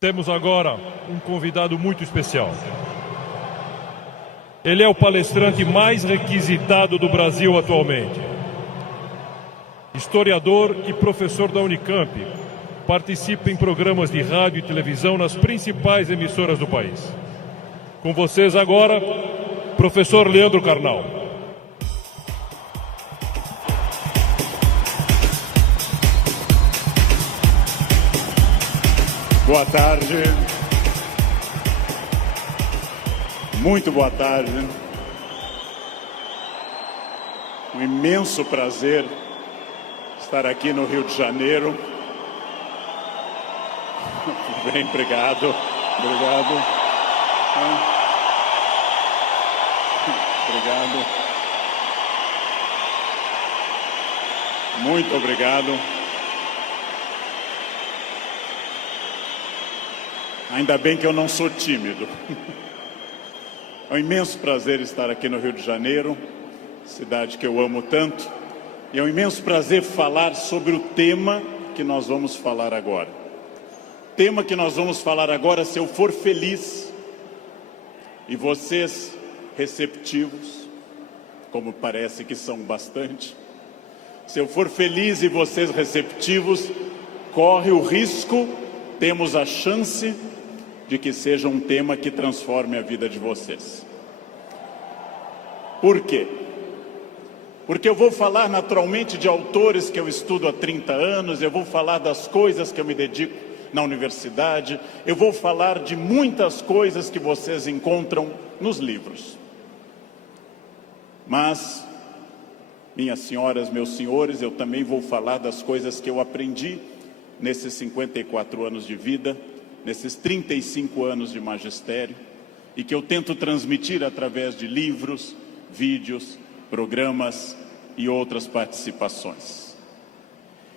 Temos agora um convidado muito especial. Ele é o palestrante mais requisitado do Brasil atualmente. Historiador e professor da Unicamp. Participa em programas de rádio e televisão nas principais emissoras do país. Com vocês agora, professor Leandro Carnal. Boa tarde. Muito boa tarde. Um imenso prazer estar aqui no Rio de Janeiro. Bem, obrigado. Obrigado. Obrigado. Muito obrigado. Ainda bem que eu não sou tímido. É um imenso prazer estar aqui no Rio de Janeiro, cidade que eu amo tanto. E é um imenso prazer falar sobre o tema que nós vamos falar agora. O tema que nós vamos falar agora, se eu for feliz, e vocês receptivos, como parece que são bastante, se eu for feliz e vocês receptivos, corre o risco, temos a chance de que seja um tema que transforme a vida de vocês. Por quê? Porque eu vou falar naturalmente de autores que eu estudo há 30 anos, eu vou falar das coisas que eu me dedico na universidade, eu vou falar de muitas coisas que vocês encontram nos livros. Mas, minhas senhoras, meus senhores, eu também vou falar das coisas que eu aprendi nesses 54 anos de vida, nesses 35 anos de magistério, e que eu tento transmitir através de livros, vídeos, programas e outras participações.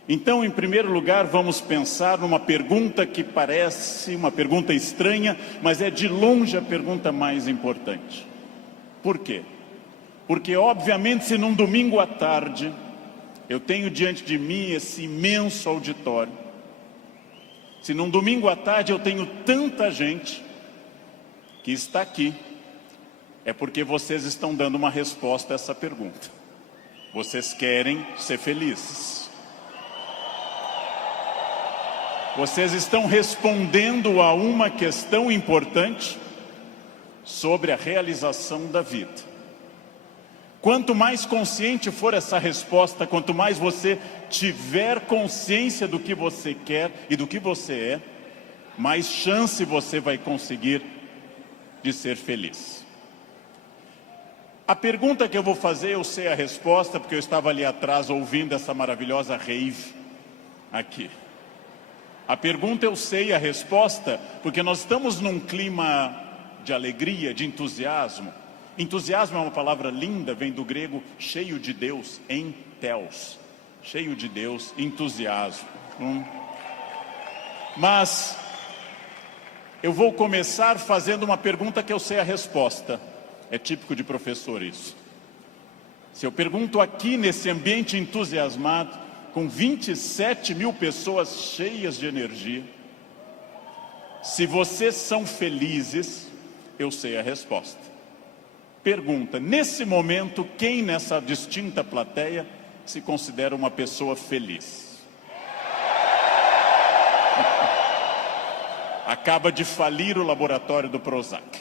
Então, em primeiro lugar, vamos pensar numa pergunta que parece uma pergunta estranha, mas é de longe a pergunta mais importante. Por quê? Porque, obviamente, se num domingo à tarde eu tenho diante de mim esse imenso auditório, se num domingo à tarde eu tenho tanta gente que está aqui, é porque vocês estão dando uma resposta a essa pergunta. Vocês querem ser felizes. Vocês estão respondendo a uma questão importante sobre a realização da vida. Quanto mais consciente for essa resposta, quanto mais você tiver consciência do que você quer e do que você é, mais chance você vai conseguir de ser feliz. A pergunta que eu vou fazer, eu sei a resposta, porque eu estava ali atrás ouvindo essa maravilhosa rave aqui. A pergunta eu sei a resposta, porque nós estamos num clima de alegria, de entusiasmo. Entusiasmo é uma palavra linda, vem do grego cheio de Deus, entheos. Cheio de Deus, entusiasmo. Mas eu vou começar fazendo uma pergunta que eu sei a resposta. É típico de professor isso. Se eu pergunto aqui nesse ambiente entusiasmado, com 27 mil pessoas cheias de energia, se vocês são felizes, eu sei a resposta. Pergunta, nesse momento, quem nessa distinta plateia se considera uma pessoa feliz? Acaba de falir o laboratório do Prozac.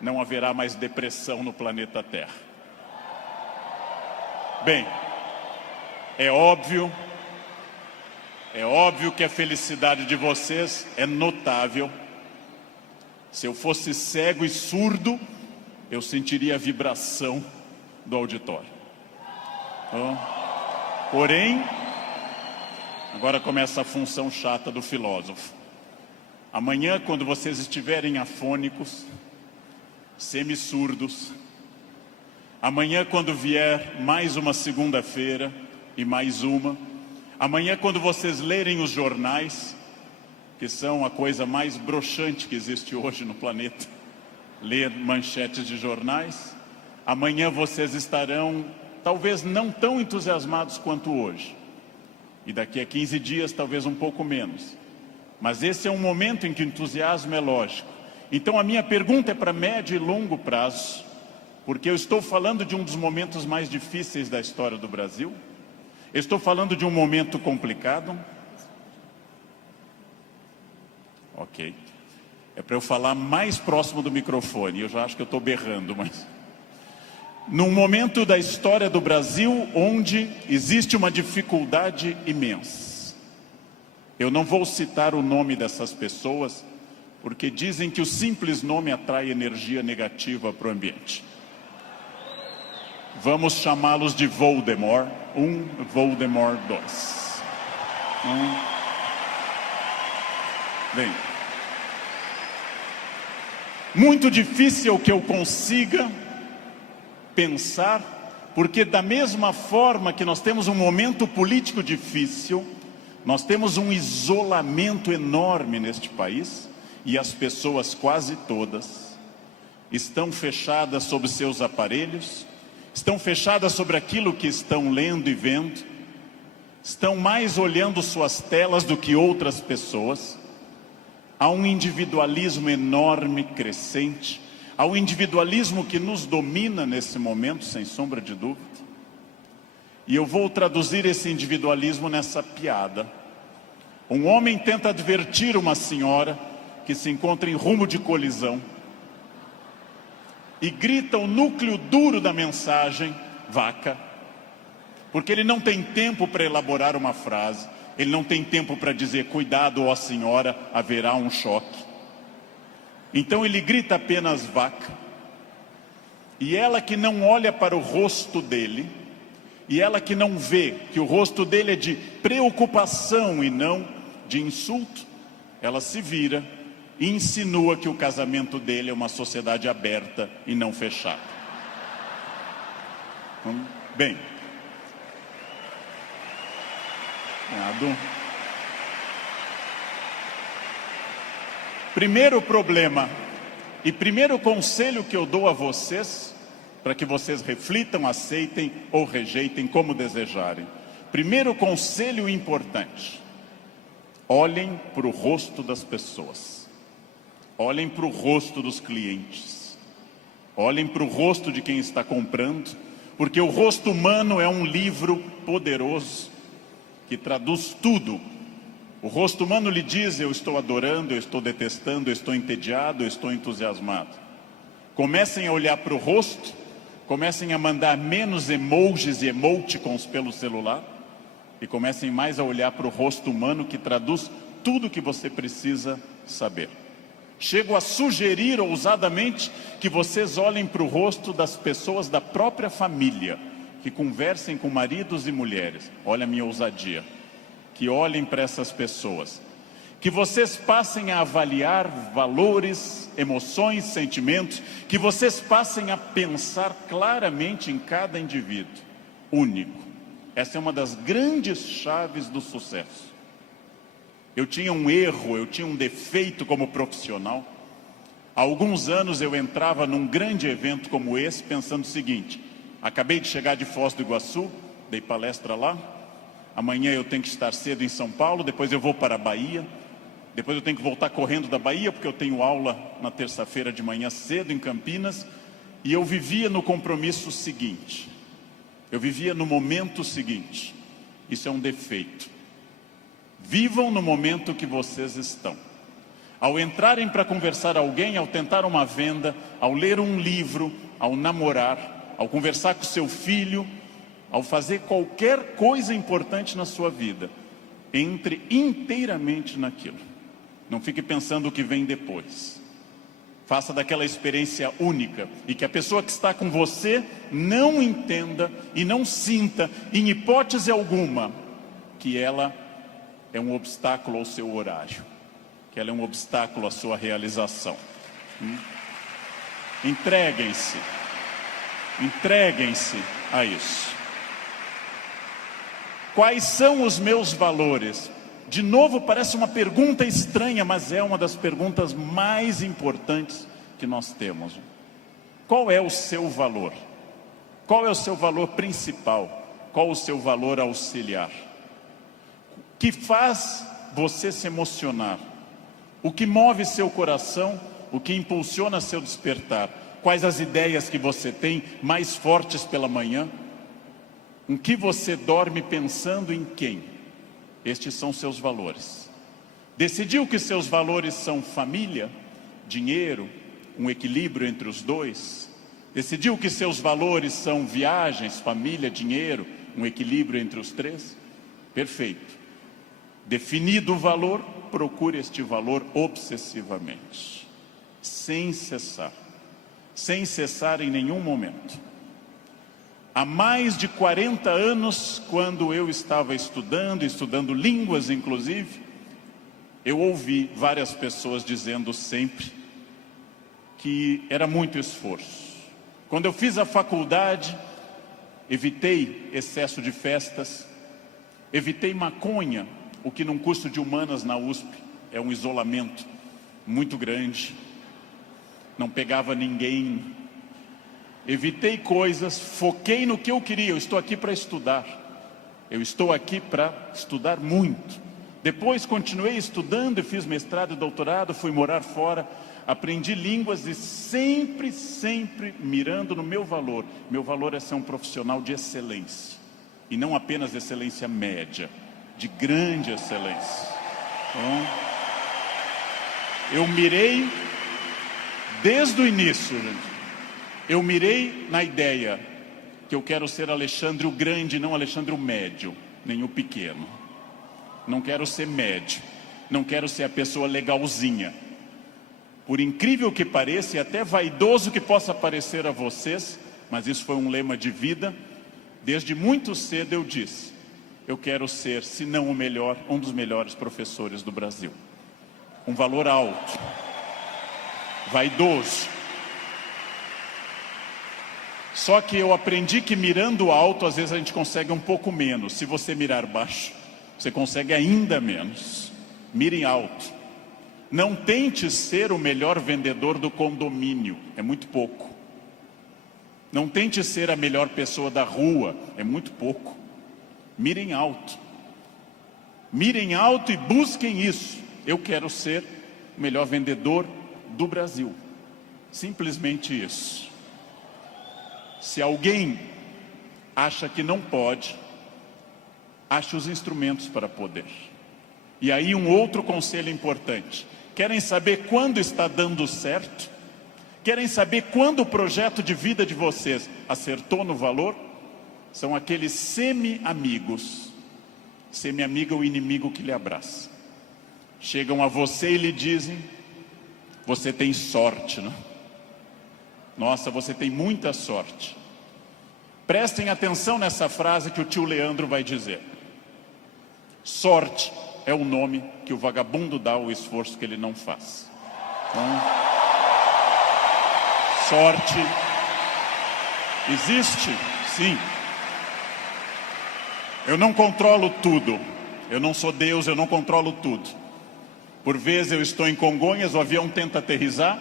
Não haverá mais depressão no planeta Terra. Bem, é óbvio que a felicidade de vocês é notável. Se eu fosse cego e surdo, eu sentiria a vibração do auditório. Porém, agora começa a função chata do filósofo. Amanhã, quando vocês estiverem afônicos, semissurdos, amanhã, quando vier mais uma segunda-feira e mais uma, amanhã, quando vocês lerem os jornais, que são a coisa mais broxante que existe hoje no planeta, ler manchetes de jornais, amanhã vocês estarão talvez não tão entusiasmados quanto hoje. E daqui a 15 dias, talvez um pouco menos. Mas esse é um momento em que o entusiasmo é lógico. Então a minha pergunta é para médio e longo prazo, porque eu estou falando de um dos momentos mais difíceis da história do Brasil. Eu estou falando de um momento complicado. Ok. É para eu falar mais próximo do microfone. Eu já acho que eu estou berrando, mas... Num momento da história do Brasil onde existe uma dificuldade imensa. Eu não vou citar o nome dessas pessoas, porque dizem que o simples nome atrai energia negativa para o ambiente. Vamos chamá-los de Voldemort 1, Voldemort 2. Bem, muito difícil que eu consiga pensar, porque da mesma forma que nós temos um momento político difícil, nós temos um isolamento enorme neste país, e as pessoas quase todas estão fechadas sobre seus aparelhos, estão fechadas sobre aquilo que estão lendo e vendo, estão mais olhando suas telas do que outras pessoas. Há um individualismo enorme, crescente, há um individualismo que nos domina nesse momento, sem sombra de dúvida. E eu vou traduzir esse individualismo nessa piada. Um homem tenta advertir uma senhora que se encontra em rumo de colisão e grita o núcleo duro da mensagem, vaca, porque ele não tem tempo para elaborar uma frase, ele não tem tempo para dizer, cuidado, ó senhora, haverá um choque. Então ele grita apenas vaca, e ela que não olha para o rosto dele, e ela que não vê que o rosto dele é de preocupação e não de insulto, ela se vira e insinua que o casamento dele é uma sociedade aberta e não fechada. Bem, primeiro problema e primeiro conselho que eu dou a vocês, para que vocês reflitam, aceitem ou rejeitem como desejarem. Primeiro conselho importante: olhem para o rosto das pessoas. Olhem para o rosto dos clientes. Olhem para o rosto de quem está comprando, porque o rosto humano é um livro poderoso que traduz tudo. O rosto humano lhe diz, eu estou adorando, eu estou detestando, eu estou entediado, eu estou entusiasmado. Comecem a olhar para o rosto, comecem a mandar menos emojis e emoticons pelo celular e comecem mais a olhar para o rosto humano que traduz tudo o que você precisa saber. Chego a sugerir ousadamente que vocês olhem para o rosto das pessoas da própria família, que conversem com maridos e mulheres. Olha a minha ousadia. Que olhem para essas pessoas. Que vocês passem a avaliar valores, emoções, sentimentos. Que vocês passem a pensar claramente em cada indivíduo único. Essa é uma das grandes chaves do sucesso. Eu tinha um erro, eu tinha um defeito como profissional. Há alguns anos eu entrava num grande evento como esse pensando o seguinte: acabei de chegar de Foz do Iguaçu, dei palestra lá, amanhã eu tenho que estar cedo em São Paulo, depois eu vou para a Bahia, depois eu tenho que voltar correndo da Bahia porque eu tenho aula na terça-feira de manhã cedo em Campinas. E eu vivia no compromisso seguinte, eu vivia no momento seguinte. Isso é um defeito. Vivam no momento que vocês estão. Ao entrarem para conversar com alguém, ao tentar uma venda, ao ler um livro, ao namorar, ao conversar com seu filho, ao fazer qualquer coisa importante na sua vida, entre inteiramente naquilo. Não fique pensando o que vem depois. Faça daquela experiência única e que a pessoa que está com você não entenda e não sinta, em hipótese alguma, que ela é um obstáculo ao seu horário, que ela é um obstáculo à sua realização. Entreguem-se a isso. Quais são os meus valores? De novo, parece uma pergunta estranha, mas é uma das perguntas mais importantes que nós temos. Qual é o seu valor? Qual é o seu valor principal? Qual o seu valor auxiliar? Que faz você se emocionar? O que move seu coração? O que impulsiona seu despertar? Quais as ideias que você tem mais fortes pela manhã? Em que você dorme pensando em quem? Estes são seus valores. Decidiu que seus valores são família, dinheiro, um equilíbrio entre os dois? Decidiu que seus valores são viagens, família, dinheiro, um equilíbrio entre os três? Perfeito. Definido o valor, procure este valor obsessivamente, sem cessar em nenhum momento. Há mais de 40 anos, quando eu estava estudando línguas inclusive, eu ouvi várias pessoas dizendo sempre que era muito esforço. Quando eu fiz a faculdade, evitei excesso de festas, evitei maconha, o que num curso de humanas na USP é um isolamento muito grande. Não pegava ninguém. Evitei coisas, foquei no que eu queria. Eu estou aqui para estudar. Eu estou aqui para estudar muito. Depois continuei estudando e fiz mestrado e doutorado, fui morar fora, aprendi línguas e sempre mirando no meu valor. Meu valor é ser um profissional de excelência. E não apenas excelência média, de grande excelência. Então, eu mirei desde o início, gente. Eu mirei na ideia que eu quero ser Alexandre o Grande, não Alexandre o Médio, nem o Pequeno. Não quero ser médio, não quero ser a pessoa legalzinha. Por incrível que pareça, e até vaidoso que possa parecer a vocês, mas isso foi um lema de vida. Desde muito cedo eu disse, eu quero ser, se não o melhor, um dos melhores professores do Brasil. Um valor alto, vaidoso. Só que eu aprendi que mirando alto, às vezes a gente consegue um pouco menos. Se você mirar baixo, você consegue ainda menos. Mire alto. Não tente ser o melhor vendedor do condomínio, é muito pouco. Não tente ser a melhor pessoa da rua, é muito pouco. Mirem alto. Mirem alto e busquem isso. Eu quero ser o melhor vendedor do Brasil. Simplesmente isso. Se alguém acha que não pode, ache os instrumentos para poder. E aí um outro conselho importante. Querem saber quando está dando certo? Querem saber quando o projeto de vida de vocês acertou no valor? São aqueles semi-amigos. Semi-amigo é o inimigo que lhe abraça. Chegam a você e lhe dizem, você tem sorte, não? Nossa, você tem muita sorte. Prestem atenção nessa frase que o tio Leandro vai dizer. Sorte é o nome que o vagabundo dá ao esforço que ele não faz. Então, sorte existe, sim. Eu não controlo tudo. Eu não sou Deus, eu não controlo tudo. Por vezes eu estou em Congonhas, o avião tenta aterrissar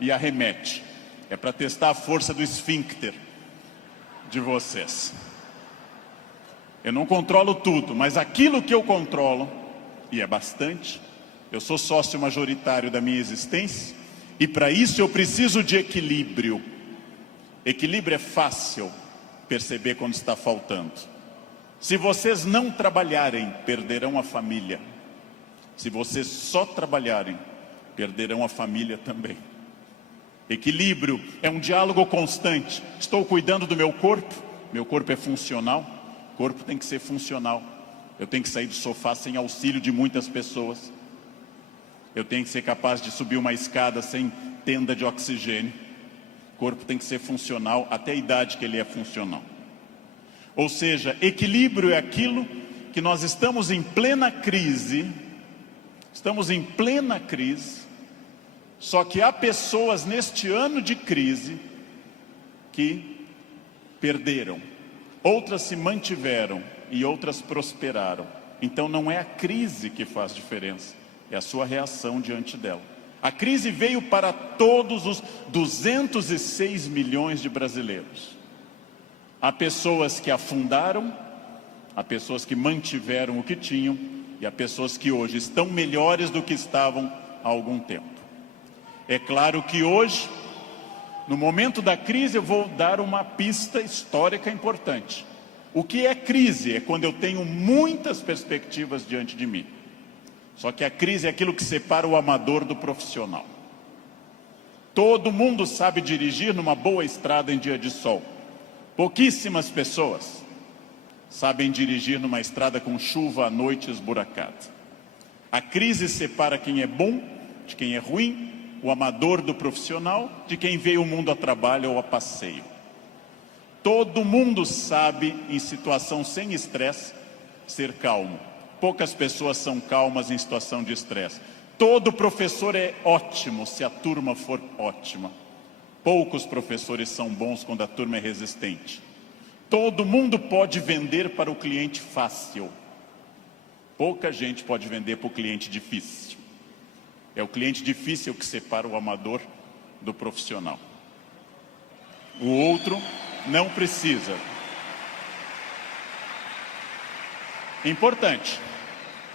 e arremete. É para testar a força do esfíncter de vocês. Eu não controlo tudo, mas aquilo que eu controlo, e é bastante, eu sou sócio majoritário da minha existência, e para isso eu preciso de equilíbrio. Equilíbrio é fácil perceber quando está faltando. Se vocês não trabalharem, perderão a família. Se vocês só trabalharem, perderão a família também. Equilíbrio é um diálogo constante. Estou cuidando do meu corpo é funcional, o corpo tem que ser funcional. Eu tenho que sair do sofá sem auxílio de muitas pessoas. Eu tenho que ser capaz de subir uma escada sem tenda de oxigênio. O corpo tem que ser funcional até a idade que ele é funcional. Ou seja, equilíbrio é aquilo que nós estamos em plena crise. Estamos em plena crise. Só que há pessoas neste ano de crise que perderam. Outras se mantiveram e outras prosperaram. Então não é a crise que faz diferença, é a sua reação diante dela. A crise veio para todos os 206 milhões de brasileiros. Há pessoas que afundaram, há pessoas que mantiveram o que tinham e há pessoas que hoje estão melhores do que estavam há algum tempo. É claro que hoje, no momento da crise, eu vou dar uma pista histórica importante. O que é crise? É quando eu tenho muitas perspectivas diante de mim. Só que a crise é aquilo que separa o amador do profissional. Todo mundo sabe dirigir numa boa estrada em dia de sol. Pouquíssimas pessoas sabem dirigir numa estrada com chuva à noite esburacada. A crise separa quem é bom de quem é ruim, o amador do profissional, de quem veio ao mundo a trabalho ou a passeio. Todo mundo sabe, em situação sem estresse, ser calmo. Poucas pessoas são calmas em situação de estresse. Todo professor é ótimo se a turma for ótima. Poucos professores são bons quando a turma é resistente. Todo mundo pode vender para o cliente fácil. Pouca gente pode vender para o cliente difícil. É o cliente difícil que separa o amador do profissional. O outro não precisa. Importante.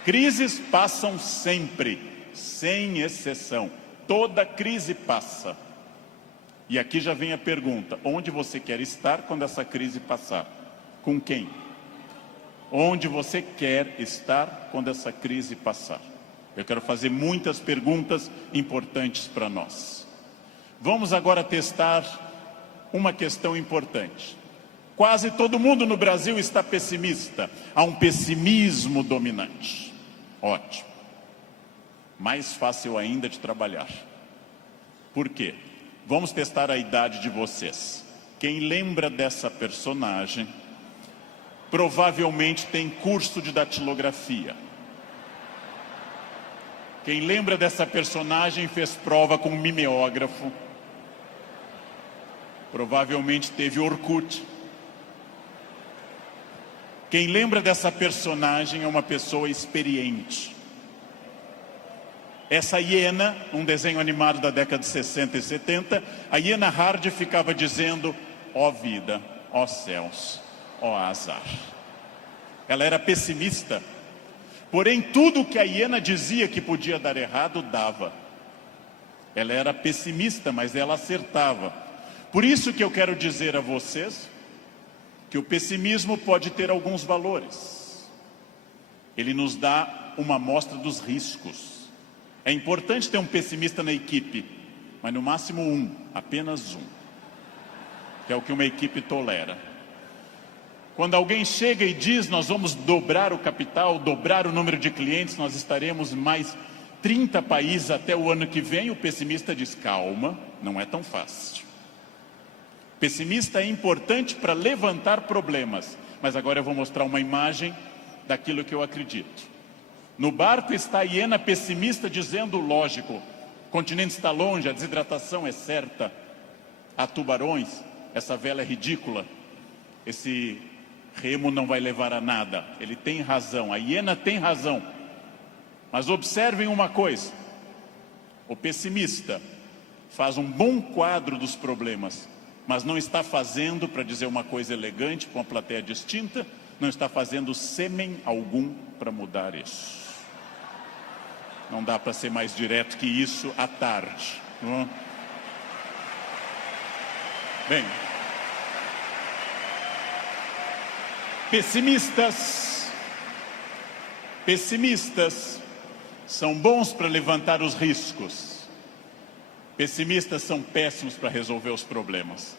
Crises passam sempre, sem exceção. Toda crise passa. E aqui já vem a pergunta: onde você quer estar quando essa crise passar? Com quem? Onde você quer estar quando essa crise passar? Eu quero fazer muitas perguntas importantes para nós. Vamos agora testar uma questão importante. Quase todo mundo no Brasil está pessimista. Há um pessimismo dominante. Ótimo. Mais fácil ainda de trabalhar. Por quê? Vamos testar a idade de vocês. Quem lembra dessa personagem provavelmente tem curso de datilografia. Quem lembra dessa personagem fez prova com um mimeógrafo. Provavelmente teve Orkut. Quem lembra dessa personagem é uma pessoa experiente. Essa hiena, um desenho animado da década de 60 e 70, a hiena Hard ficava dizendo: ó vida, ó céus, ó azar. Ela era pessimista, porém tudo o que a hiena dizia que podia dar errado, dava. Ela era pessimista, mas ela acertava. Por isso que eu quero dizer a vocês que o pessimismo pode ter alguns valores. Ele nos dá uma amostra dos riscos. É importante ter um pessimista na equipe, mas no máximo um, apenas um, que é o que uma equipe tolera. Quando alguém chega e diz: nós vamos dobrar o capital, dobrar o número de clientes, nós estaremos mais 30 países até o ano que vem, o pessimista diz: calma, não é tão fácil. Pessimista é importante para levantar problemas, mas agora eu vou mostrar uma imagem daquilo que eu acredito. No barco está a hiena pessimista dizendo: lógico, o continente está longe, a desidratação é certa, há tubarões, essa vela é ridícula, esse remo não vai levar a nada. Ele tem razão, a hiena tem razão. Mas observem uma coisa: o pessimista faz um bom quadro dos problemas, mas não está fazendo, para dizer uma coisa elegante para uma plateia distinta, não está fazendo sêmen algum para mudar isso. Não dá para ser mais direto que isso à tarde. Não? Bem, pessimistas são bons para levantar os riscos. Pessimistas são péssimos para resolver os problemas.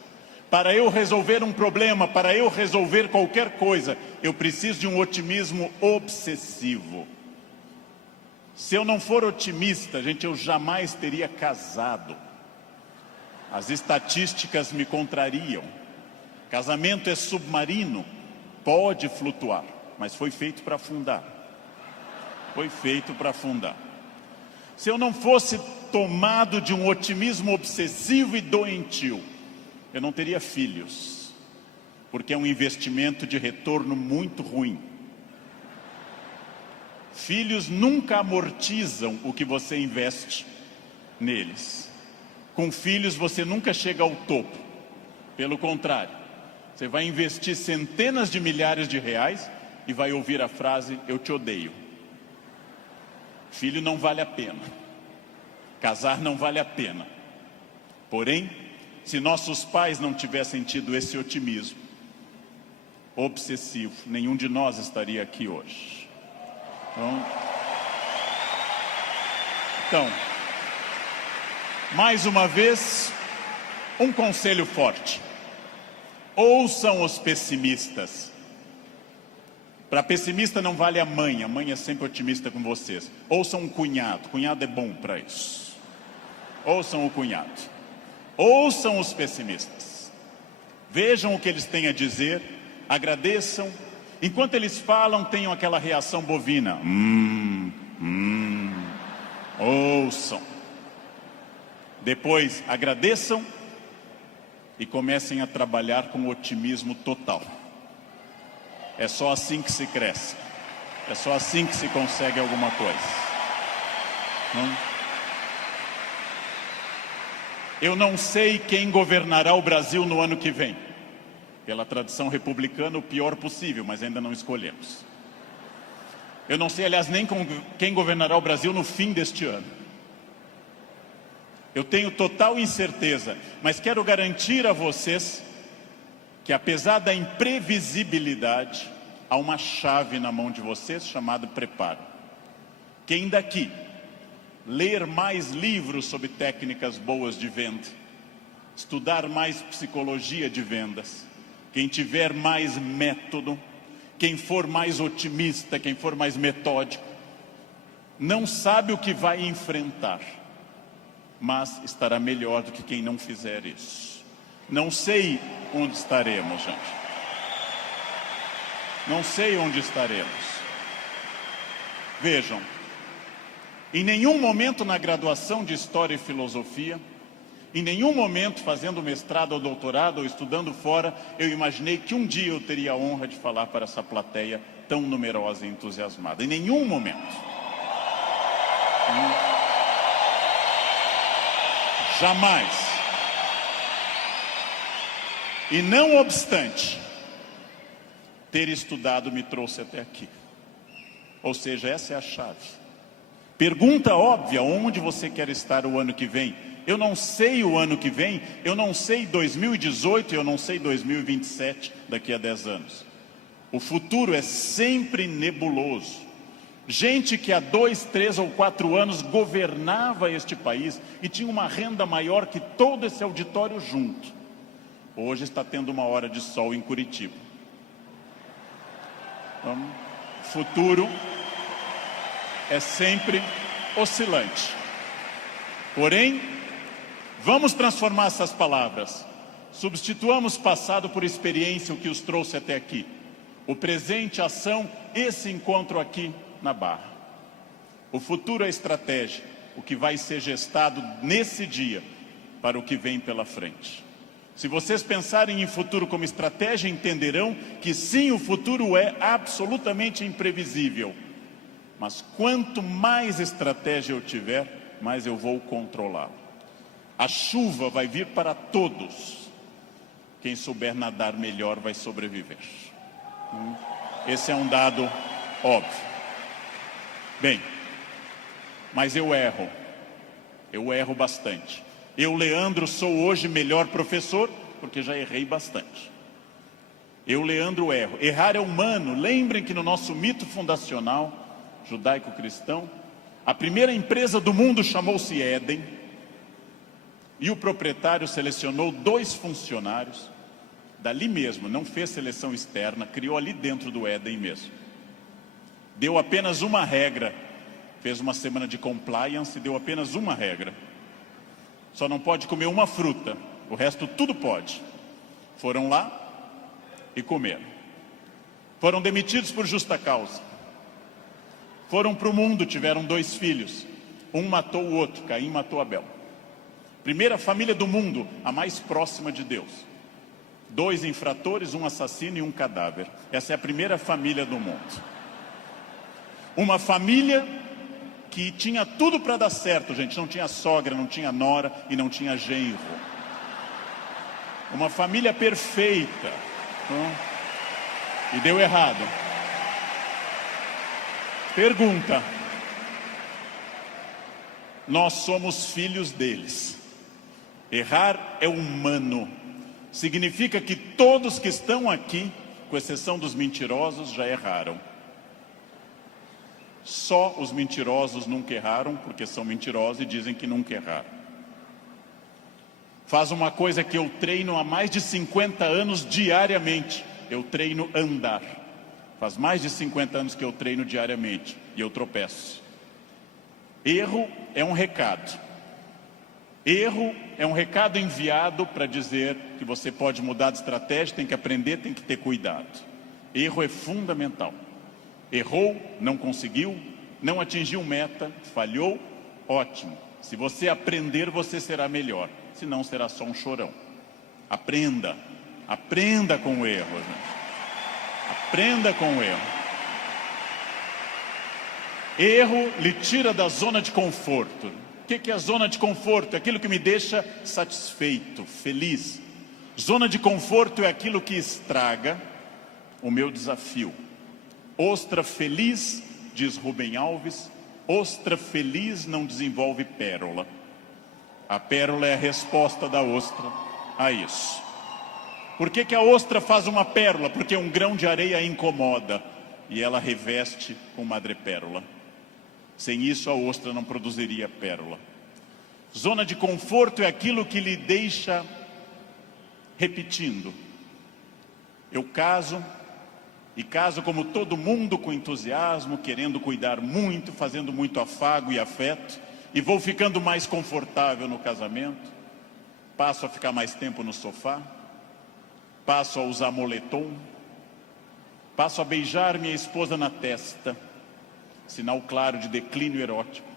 Para eu resolver um problema, para eu resolver qualquer coisa, eu preciso de um otimismo obsessivo. Se eu não for otimista, gente, eu jamais teria casado. As estatísticas me contrariam. Casamento é submarino, pode flutuar, mas foi feito para afundar. Foi feito para afundar. Se eu não fosse tomado de um otimismo obsessivo e doentio, eu não teria filhos, porque é um investimento de retorno muito ruim. Filhos nunca amortizam o que você investe neles. Com filhos você nunca chega ao topo. Pelo contrário, você vai investir centenas de milhares de reais e vai ouvir a frase: eu te odeio. Filho não vale a pena. Casar não vale a pena. Porém, se nossos pais não tivessem tido esse otimismo obsessivo, nenhum de nós estaria aqui hoje. Então, mais uma vez, um conselho forte. Ouçam os pessimistas. Para pessimista não vale a mãe é sempre otimista com vocês. Ouçam um cunhado é bom para isso. Ouçam o cunhado. Ouçam os pessimistas. Vejam o que eles têm a dizer, agradeçam. Enquanto eles falam, tenham aquela reação bovina. Ouçam. Depois agradeçam e comecem a trabalhar com otimismo total. É só assim que se cresce. É só assim que se consegue alguma coisa. Eu não sei quem governará o Brasil no ano que vem. Pela tradição republicana, o pior possível, mas ainda não escolhemos. Eu não sei, aliás, nem quem governará o Brasil no fim deste ano. Eu tenho total incerteza, mas quero garantir a vocês que, apesar da imprevisibilidade, há uma chave na mão de vocês chamada preparo. Quem daqui ler mais livros sobre técnicas boas de venda, estudar mais psicologia de vendas, quem tiver mais método, quem for mais otimista, quem for mais metódico, não sabe o que vai enfrentar, mas estará melhor do que quem não fizer isso. Não sei onde estaremos, gente. Não sei onde estaremos. Vejam, em nenhum momento na graduação de História e Filosofia, em nenhum momento fazendo mestrado ou doutorado ou estudando fora, eu imaginei que um dia eu teria a honra de falar para essa plateia tão numerosa e entusiasmada. Em nenhum momento. Jamais. E não obstante, ter estudado me trouxe até aqui. Ou seja, essa é a chave. Pergunta óbvia, onde você quer estar o ano que vem? Eu não sei o ano que vem, eu não sei 2018, eu não sei 2027, daqui a 10 anos. O futuro é sempre nebuloso. Gente que há 2, 3 ou 4 anos governava este país e tinha uma renda maior que todo esse auditório junto. Hoje está tendo uma hora de sol em Curitiba. Então, o futuro é sempre oscilante. Porém, vamos transformar essas palavras. Substituamos passado por experiência, o que os trouxe até aqui. O presente, ação, esse encontro aqui na Barra. O futuro é estratégia, o que vai ser gestado nesse dia para o que vem pela frente. Se vocês pensarem em futuro como estratégia, entenderão que sim, o futuro é absolutamente imprevisível. Mas quanto mais estratégia eu tiver, mais eu vou controlá-lo. A chuva vai vir para todos. Quem souber nadar melhor vai sobreviver. Esse é um dado óbvio. Bem, mas eu erro bastante. Eu, Leandro, sou hoje melhor professor, porque já errei bastante. Eu, Leandro, erro. Errar é humano. Lembrem que no nosso mito fundacional judaico-cristão, a primeira empresa do mundo chamou-se Éden, e o proprietário selecionou 2 funcionários, dali mesmo, não fez seleção externa, criou ali dentro do Éden mesmo. Deu apenas uma regra, fez uma semana de compliance e deu apenas uma regra. Só não pode comer uma fruta, o resto tudo pode. Foram lá e comeram. Foram demitidos por justa causa. Foram para o mundo, tiveram 2 filhos. Um matou o outro, Caim matou Abel. Primeira família do mundo, a mais próxima de Deus. 2 infratores, um assassino e um cadáver. Essa é a primeira família do mundo. Uma família que tinha tudo para dar certo, gente. Não tinha sogra, não tinha nora e não tinha genro. Uma família perfeita. E deu errado. Pergunta: nós somos filhos deles. Errar é humano. Significa que todos que estão aqui, com exceção dos mentirosos, já erraram. Só os mentirosos nunca erraram, porque são mentirosos e dizem que nunca erraram. Faz uma coisa que eu treino há mais de 50 anos diariamente. Eu treino andar. Faz mais de 50 anos que eu treino diariamente e eu tropeço. Erro é um recado. Erro é um recado enviado para dizer que você pode mudar de estratégia, tem que aprender, tem que ter cuidado. Erro é fundamental. Errou, não conseguiu, não atingiu meta, falhou, ótimo. Se você aprender, você será melhor. Senão será só um chorão. Aprenda. Aprenda com o erro, gente. Aprenda com o erro. Erro lhe tira da zona de conforto. O que é a zona de conforto? É aquilo que me deixa satisfeito, feliz. Zona de conforto é aquilo que estraga o meu desafio. Ostra feliz, diz Rubem Alves, ostra feliz não desenvolve pérola. A pérola é a resposta da ostra a isso. Por que a ostra faz uma pérola? Porque um grão de areia a incomoda e ela reveste com madrepérola. Sem isso a ostra não produziria pérola. Zona de conforto é aquilo que lhe deixa repetindo. Eu caso, e caso como todo mundo com entusiasmo, querendo cuidar muito, fazendo muito afago e afeto, e vou ficando mais confortável no casamento, passo a ficar mais tempo no sofá, passo a usar moletom, passo a beijar minha esposa na testa, sinal claro de declínio erótico.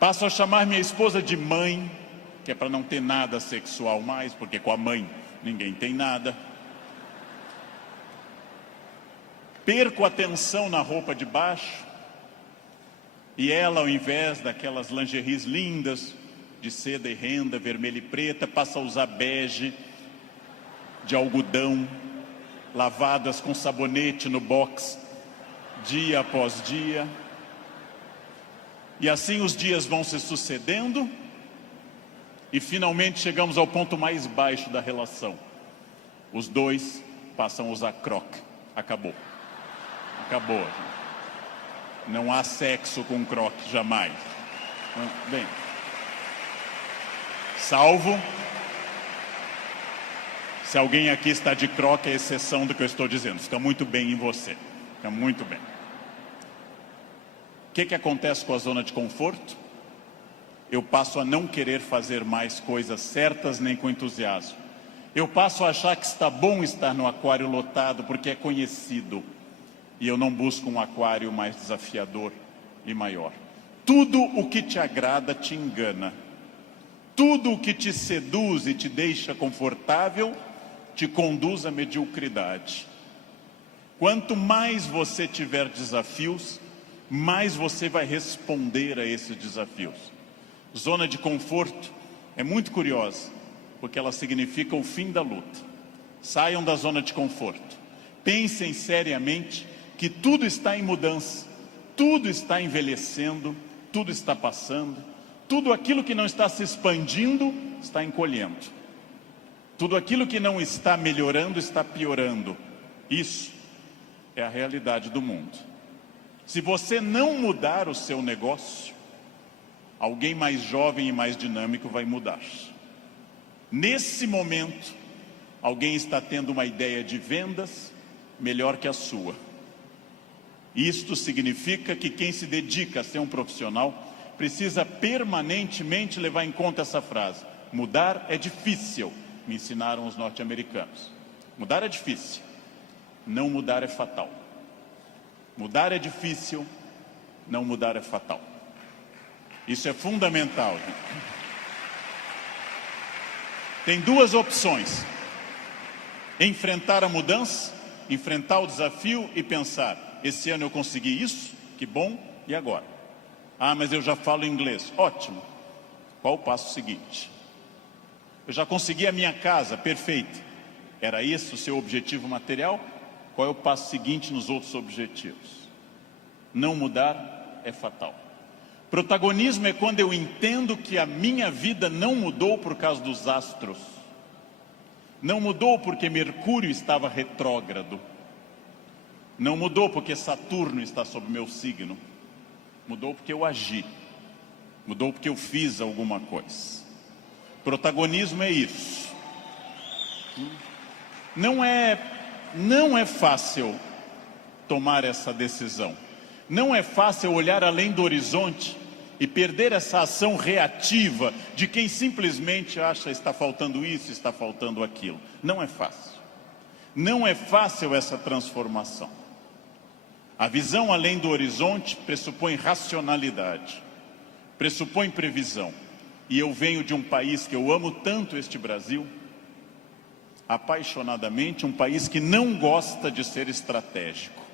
Passo a chamar minha esposa de mãe, que é para não ter nada sexual mais, porque com a mãe ninguém tem nada. Perco a atenção na roupa de baixo, e ela, ao invés daquelas lingeries lindas, de seda e renda, vermelha e preta, passa a usar bege, de algodão, lavadas com sabonete no box, dia após dia. E assim os dias vão se sucedendo, e finalmente chegamos ao ponto mais baixo da relação. Os dois passam a usar croque. Acabou. Acabou. Não há sexo com croque, jamais. Bem, salvo se alguém aqui está de croque, é exceção do que eu estou dizendo. Fica muito bem em você. Fica muito bem. O que acontece com a zona de conforto? Eu passo a não querer fazer mais coisas certas nem com entusiasmo. Eu passo a achar que está bom estar no aquário lotado porque é conhecido. E eu não busco um aquário mais desafiador e maior. Tudo o que te agrada te engana. Tudo o que te seduz e te deixa confortável te conduz à mediocridade. Quanto mais você tiver desafios, mais você vai responder a esses desafios. Zona de conforto é muito curiosa, porque ela significa o fim da luta. Saiam da zona de conforto. Pensem seriamente que tudo está em mudança, tudo está envelhecendo, tudo está passando, tudo aquilo que não está se expandindo está encolhendo. Tudo aquilo que não está melhorando está piorando. Isso é a realidade do mundo. Se você não mudar o seu negócio, alguém mais jovem e mais dinâmico vai mudar. Nesse momento, alguém está tendo uma ideia de vendas melhor que a sua. Isto significa que quem se dedica a ser um profissional precisa permanentemente levar em conta essa frase. Mudar é difícil, me ensinaram os norte-americanos. Mudar é difícil, não mudar é fatal. Mudar é difícil, não mudar é fatal. Isso é fundamental. Tem duas opções: enfrentar a mudança, enfrentar o desafio e pensar: esse ano eu consegui isso, que bom, e agora? Ah, mas eu já falo inglês. Ótimo. Qual o passo seguinte? Eu já consegui a minha casa, perfeito. Era esse o seu objetivo material? Qual é o passo seguinte nos outros objetivos? Não mudar é fatal. Protagonismo é quando eu entendo que a minha vida não mudou por causa dos astros. Não mudou porque Mercúrio estava retrógrado. Não mudou porque Saturno está sob meu signo. Mudou porque eu agi. Mudou porque eu fiz alguma coisa. Protagonismo é isso. Não é fácil tomar essa decisão. Não é fácil olhar além do horizonte e perder essa ação reativa de quem simplesmente acha está faltando isso, está faltando aquilo. Não é fácil. Não é fácil essa transformação. A visão além do horizonte pressupõe racionalidade, pressupõe previsão. E eu venho de um país que eu amo tanto, este Brasil, apaixonadamente, um país que não gosta de ser estratégico.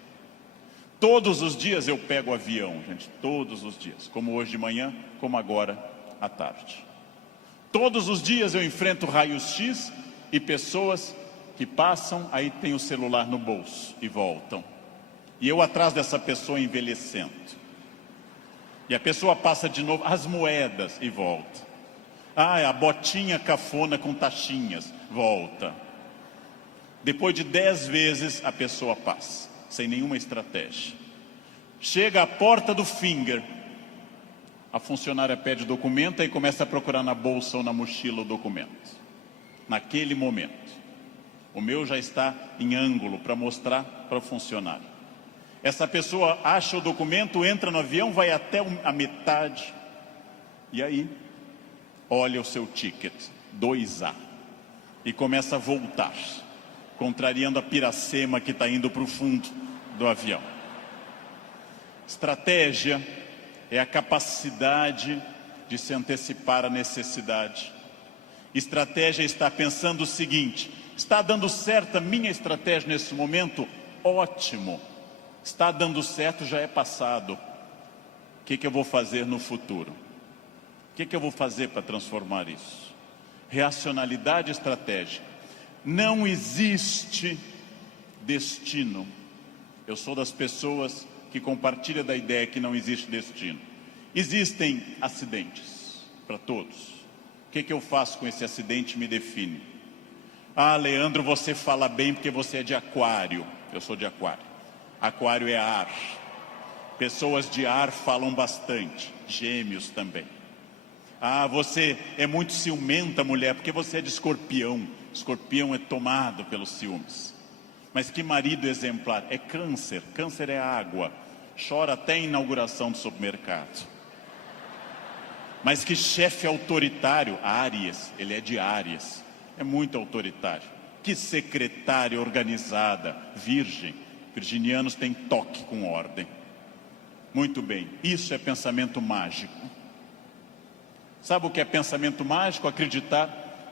Todos os dias eu pego avião, gente, todos os dias, como hoje de manhã, como agora à tarde. Todos os dias eu enfrento raios-x e pessoas que passam, aí tem o celular no bolso e voltam. E eu atrás dessa pessoa envelhecendo. E a pessoa passa de novo, as moedas, e volta. Ah, a botinha cafona com taxinhas, volta. Depois de 10 vezes a pessoa passa, sem nenhuma estratégia. Chega à porta do Finger, a funcionária pede o documento e começa a procurar na bolsa ou na mochila o documento. Naquele momento, o meu já está em ângulo para mostrar para o funcionário. Essa pessoa acha o documento, entra no avião, vai até a metade e aí olha o seu ticket, 2A, e começa a voltar, contrariando a piracema que está indo para o fundo do avião. Estratégia é a capacidade de se antecipar à necessidade. Estratégia é estar pensando o seguinte: está dando certo a minha estratégia nesse momento? Ótimo. Está dando certo, já é passado. O que eu vou fazer no futuro? O que eu vou fazer para transformar isso? Racionalidade estratégica. Não existe destino. Eu sou das pessoas que compartilham da ideia que não existe destino. Existem acidentes para todos. O que eu faço com esse acidente me define. Ah, Leandro, você fala bem porque você é de aquário. Eu sou de aquário. Aquário é ar. Pessoas de ar falam bastante. Gêmeos também. Ah, você é muito ciumenta, mulher, porque você é de escorpião. Escorpião é tomado pelos ciúmes. Mas que marido exemplar? É câncer. Câncer é água. Chora até a inauguração do supermercado. Mas que chefe autoritário? Áries. Ele é de Áries. É muito autoritário. Que secretária organizada? Virgem. Virginianos têm toque com ordem. Muito bem, isso é pensamento mágico. Sabe o que é pensamento mágico? Acreditar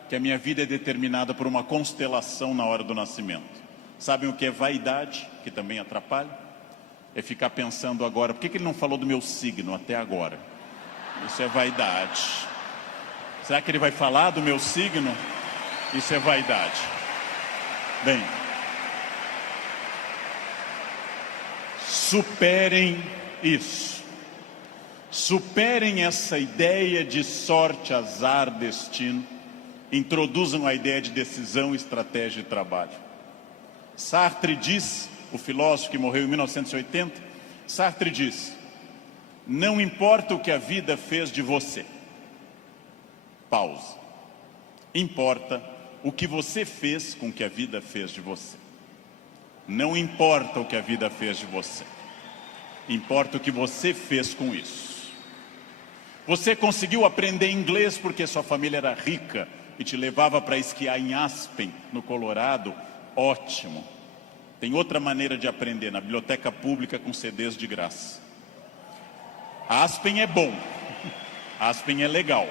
que a minha vida é determinada por uma constelação na hora do nascimento. Sabem o que é vaidade, que também atrapalha? É ficar pensando agora, por que ele não falou do meu signo até agora? Isso é vaidade. Será que ele vai falar do meu signo? Isso é vaidade. Bem, superem isso. Superem essa ideia de sorte, azar, destino. Introduzam a ideia de decisão, estratégia e trabalho. Sartre diz, o filósofo que morreu em 1980, Sartre diz: não importa o que a vida fez de você. Pausa. Importa o que você fez com o que a vida fez de você. Não importa o que a vida fez de você. Importa o que você fez com isso. Você conseguiu aprender inglês porque sua família era rica e te levava para esquiar em Aspen, no Colorado? Ótimo. Tem outra maneira de aprender, na biblioteca pública com CDs de graça. Aspen é bom. Aspen é legal.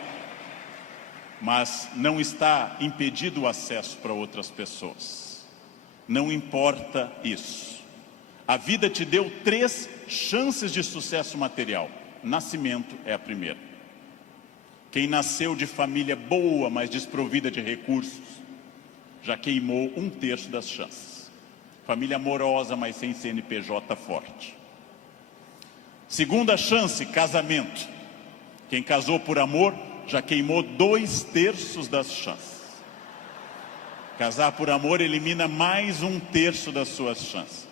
Mas não está impedido o acesso para outras pessoas. Não importa isso. A vida te deu 3 chances de sucesso material. Nascimento é a primeira. Quem nasceu de família boa, mas desprovida de recursos, já queimou 1/3 das chances. Família amorosa, mas sem CNPJ forte. Segunda chance, casamento. Quem casou por amor já queimou 2/3 das chances. Casar por amor elimina mais 1/3 das suas chances.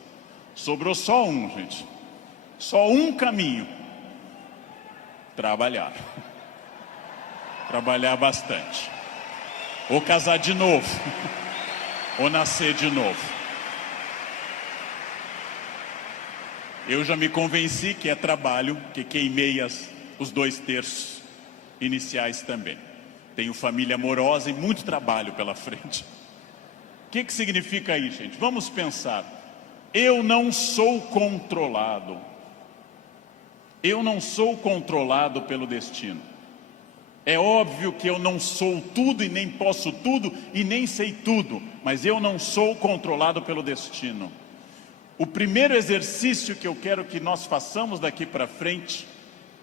Sobrou só um, gente. Só um caminho. Trabalhar. Trabalhar bastante. Ou casar de novo. Ou nascer de novo. Eu já me convenci que é trabalho, que queimei os 2/3 iniciais também. Tenho família amorosa e muito trabalho pela frente. O que significa aí, gente? Vamos pensar. Eu não sou controlado. Eu não sou controlado pelo destino. É óbvio que eu não sou tudo e nem posso tudo e nem sei tudo, mas eu não sou controlado pelo destino. O primeiro exercício que eu quero que nós façamos daqui para frente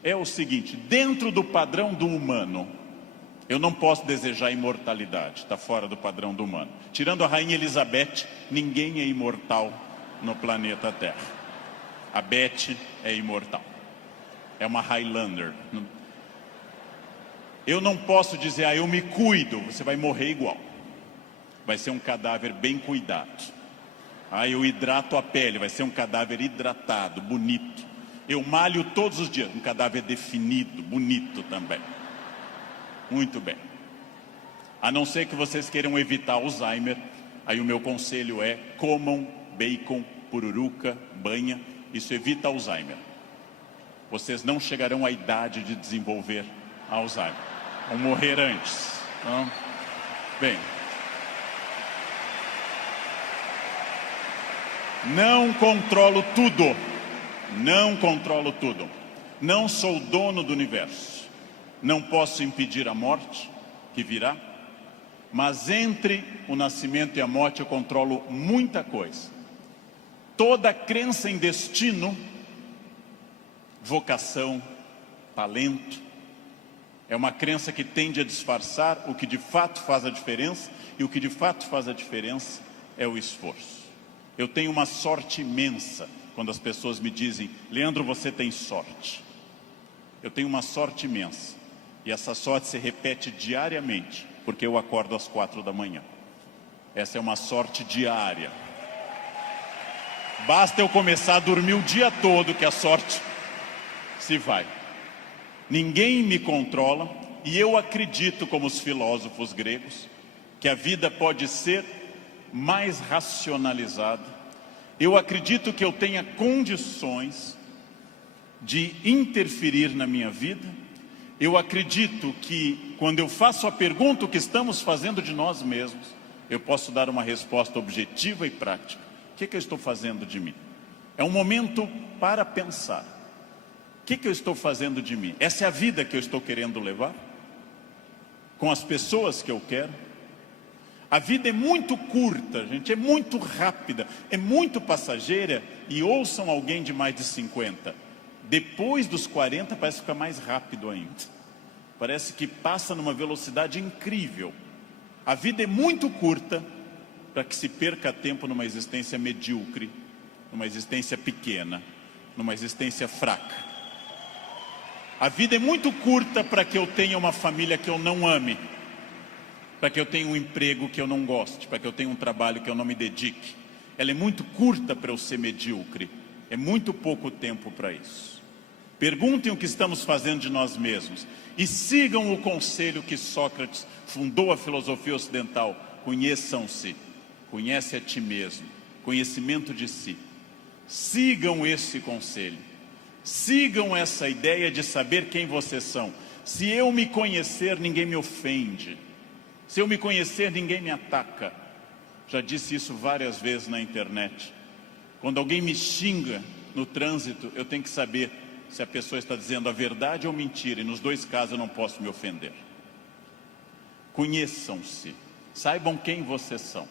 é o seguinte: dentro do padrão do humano, eu não posso desejar imortalidade, está fora do padrão do humano. Tirando a rainha Elizabeth, ninguém é imortal no planeta Terra. A Beth é imortal. É uma Highlander. Eu não posso dizer, eu me cuido, você vai morrer igual. Vai ser um cadáver bem cuidado. Eu hidrato a pele, vai ser um cadáver hidratado, bonito. Eu malho todos os dias, um cadáver definido, bonito também. Muito bem. A não ser que vocês queiram evitar Alzheimer, aí o meu conselho é: comam bacon, pururuca, banha. Isso evita Alzheimer. Vocês não chegarão à idade de desenvolver Alzheimer. Vão morrer antes. Não? Bem. Não controlo tudo. Não controlo tudo. Não sou dono do universo. Não posso impedir a morte, que virá. Mas entre o nascimento e a morte eu controlo muita coisa. Toda crença em destino, vocação, talento, é uma crença que tende a disfarçar o que de fato faz a diferença. E o que de fato faz a diferença é o esforço. Eu tenho uma sorte imensa quando as pessoas me dizem: Leandro, você tem sorte. Eu tenho uma sorte imensa. E essa sorte se repete diariamente, porque eu acordo às 4 da manhã. Essa é uma sorte diária. Basta eu começar a dormir o dia todo que a sorte se vai. Ninguém me controla, e eu acredito, como os filósofos gregos, que a vida pode ser mais racionalizada. Eu acredito que eu tenha condições de interferir na minha vida. Eu acredito que quando eu faço a pergunta o que estamos fazendo de nós mesmos, eu posso dar uma resposta objetiva e prática. O que eu estou fazendo de mim? É um momento para pensar. O que eu estou fazendo de mim? Essa é a vida que eu estou querendo levar? Com as pessoas que eu quero? A vida é muito curta, gente, é muito rápida, é muito passageira. E ouçam alguém de mais de 50. Depois dos 40 parece ficar mais rápido ainda. Parece que passa numa velocidade incrível. A vida é muito curta para que se perca tempo numa existência medíocre, numa existência pequena, numa existência fraca. A vida é muito curta para que eu tenha uma família que eu não ame, para que eu tenha um emprego que eu não goste, para que eu tenha um trabalho que eu não me dedique. Ela é muito curta para eu ser medíocre. É muito pouco tempo para isso. Perguntem o que estamos fazendo de nós mesmos e sigam o conselho que Sócrates fundou a filosofia ocidental: conheçam-se, conhece a ti mesmo, conhecimento de si. Sigam esse conselho, sigam essa ideia de saber quem vocês são. Se eu me conhecer, ninguém me ofende. Se eu me conhecer, ninguém me ataca. Já disse isso várias vezes na internet. Quando alguém me xinga no trânsito, eu tenho que saber se a pessoa está dizendo a verdade ou mentira, e nos dois casos eu não posso me ofender. Conheçam-se, saibam quem vocês são.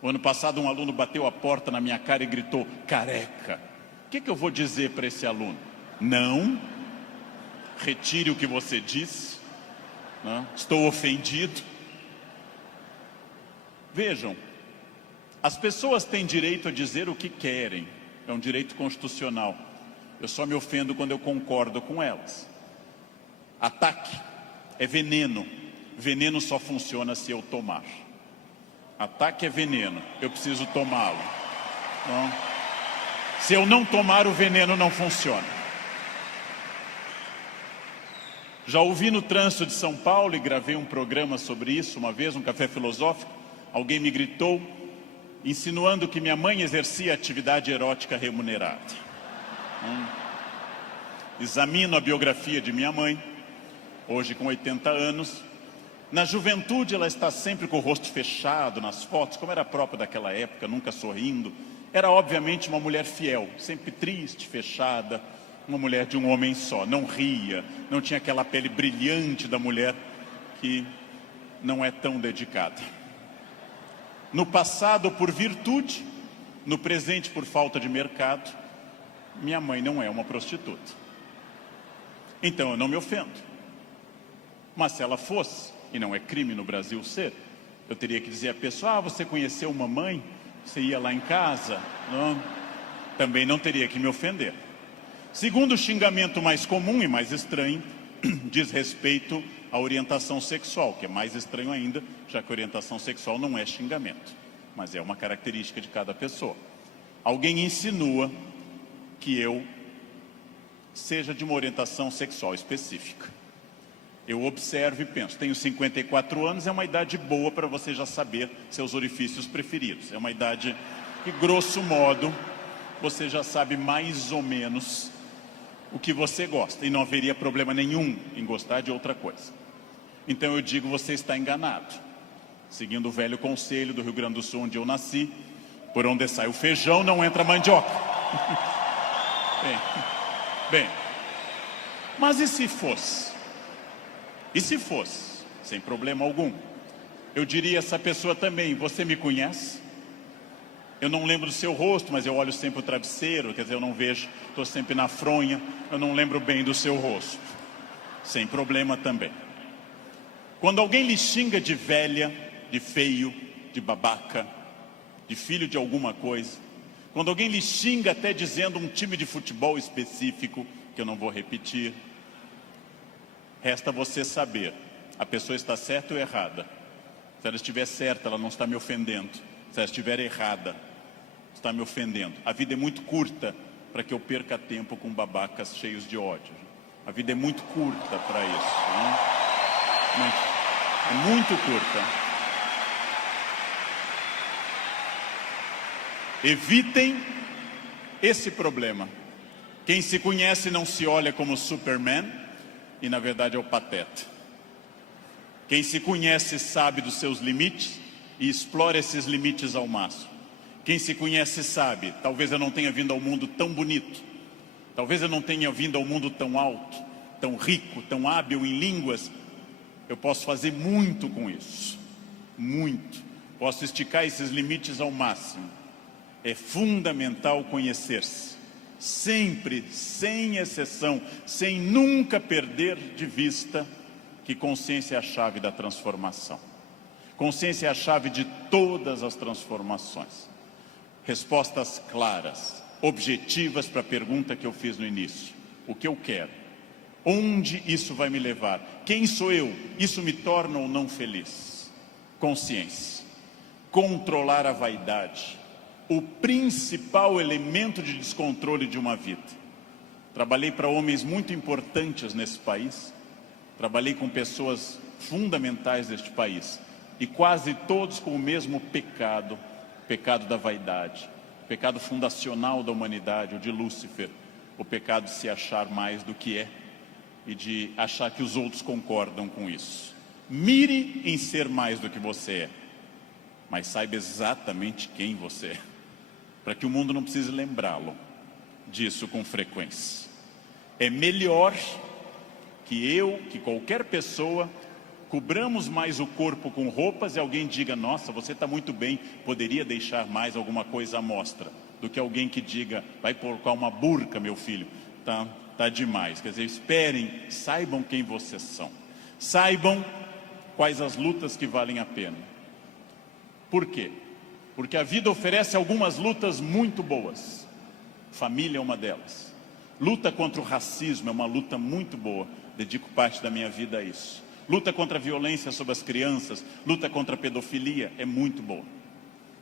O ano passado um aluno bateu a porta na minha cara e gritou: careca. O que eu vou dizer para esse aluno? Não, retire o que você disse, não, estou ofendido. Vejam, as pessoas têm direito a dizer o que querem, é um direito constitucional. Eu só me ofendo quando eu concordo com elas. Ataque é veneno. Veneno só funciona se eu tomar. Ataque é veneno, eu preciso tomá-lo. Então, se eu não tomar, o veneno não funciona. Já ouvi no trânsito de São Paulo e gravei um programa sobre isso uma vez, um café filosófico. Alguém me gritou, insinuando que minha mãe exercia atividade erótica remunerada. Examino a biografia de minha mãe, hoje com 80 anos. Na juventude ela está sempre com o rosto fechado nas fotos, como era próprio daquela época, nunca sorrindo. Era obviamente uma mulher fiel, sempre triste, fechada, uma mulher de um homem só. Não ria, não tinha aquela pele brilhante da mulher que não é tão dedicada. No passado por virtude, no presente por falta de mercado, minha mãe não é uma prostituta. Então eu não me ofendo. Mas se ela fosse, e não é crime no Brasil ser, eu teria que dizer à pessoa, você conheceu mamãe? Você ia lá em casa? Não. Também não teria que me ofender. Segundo xingamento mais comum e mais estranho, diz respeito à orientação sexual, que é mais estranho ainda, já que orientação sexual não é xingamento, mas é uma característica de cada pessoa. Alguém insinua que eu seja de uma orientação sexual específica. Eu observo e penso, tenho 54 anos, é uma idade boa para você já saber seus orifícios preferidos. É uma idade que, grosso modo, você já sabe mais ou menos o que você gosta. E não haveria problema nenhum em gostar de outra coisa. Então eu digo, você está enganado. Seguindo o velho conselho do Rio Grande do Sul, onde eu nasci, por onde sai o feijão, não entra mandioca. Bem, mas e se fosse? E se fosse, sem problema algum, eu diria a essa pessoa também, você me conhece? Eu não lembro do seu rosto, mas eu olho sempre o travesseiro, quer dizer, eu não vejo, estou sempre na fronha, eu não lembro bem do seu rosto. Sem problema também. Quando alguém lhe xinga de velha, de feio, de babaca, de filho de alguma coisa, quando alguém lhe xinga até dizendo um time de futebol específico, que eu não vou repetir, resta você saber, a pessoa está certa ou errada. Se ela estiver certa, ela não está me ofendendo. Se ela estiver errada, está me ofendendo. A vida é muito curta para que eu perca tempo com babacas cheios de ódio. A vida é muito curta para isso, né? É muito curta. Evitem esse problema. Quem se conhece não se olha como Superman, e na verdade é o pateta. Quem se conhece sabe dos seus limites e explora esses limites ao máximo. Quem se conhece sabe, talvez eu não tenha vindo ao mundo tão bonito, talvez eu não tenha vindo ao mundo tão alto, tão rico, tão hábil em línguas. Eu posso fazer muito com isso, muito. Posso esticar esses limites ao máximo. É fundamental conhecer-se. Sempre, sem exceção, sem nunca perder de vista que consciência é a chave da transformação. Consciência é a chave de todas as transformações. Respostas claras, objetivas para a pergunta que eu fiz no início. O que eu quero? Onde isso vai me levar? Quem sou eu? Isso me torna ou não feliz? Consciência. Controlar a vaidade. O principal elemento de descontrole de uma vida. Trabalhei para homens muito importantes nesse país, trabalhei com pessoas fundamentais deste país, e quase todos com o mesmo pecado, o pecado da vaidade, o pecado fundacional da humanidade, o de Lúcifer, o pecado de se achar mais do que é, e de achar que os outros concordam com isso. Mire em ser mais do que você é, mas saiba exatamente quem você é, para que o mundo não precise lembrá-lo disso com frequência. É melhor que qualquer pessoa, cobramos mais o corpo com roupas e alguém diga, nossa, você está muito bem, poderia deixar mais alguma coisa à mostra, do que alguém que diga, vai colocar uma burca, meu filho, tá demais. Quer dizer, esperem, saibam quem vocês são, saibam quais as lutas que valem a pena. Por quê? Porque a vida oferece algumas lutas muito boas. Família é uma delas. Luta contra o racismo é uma luta muito boa. dedico parte da minha vida a isso. Luta contra a violência sobre as crianças, luta contra a pedofilia, é muito boa.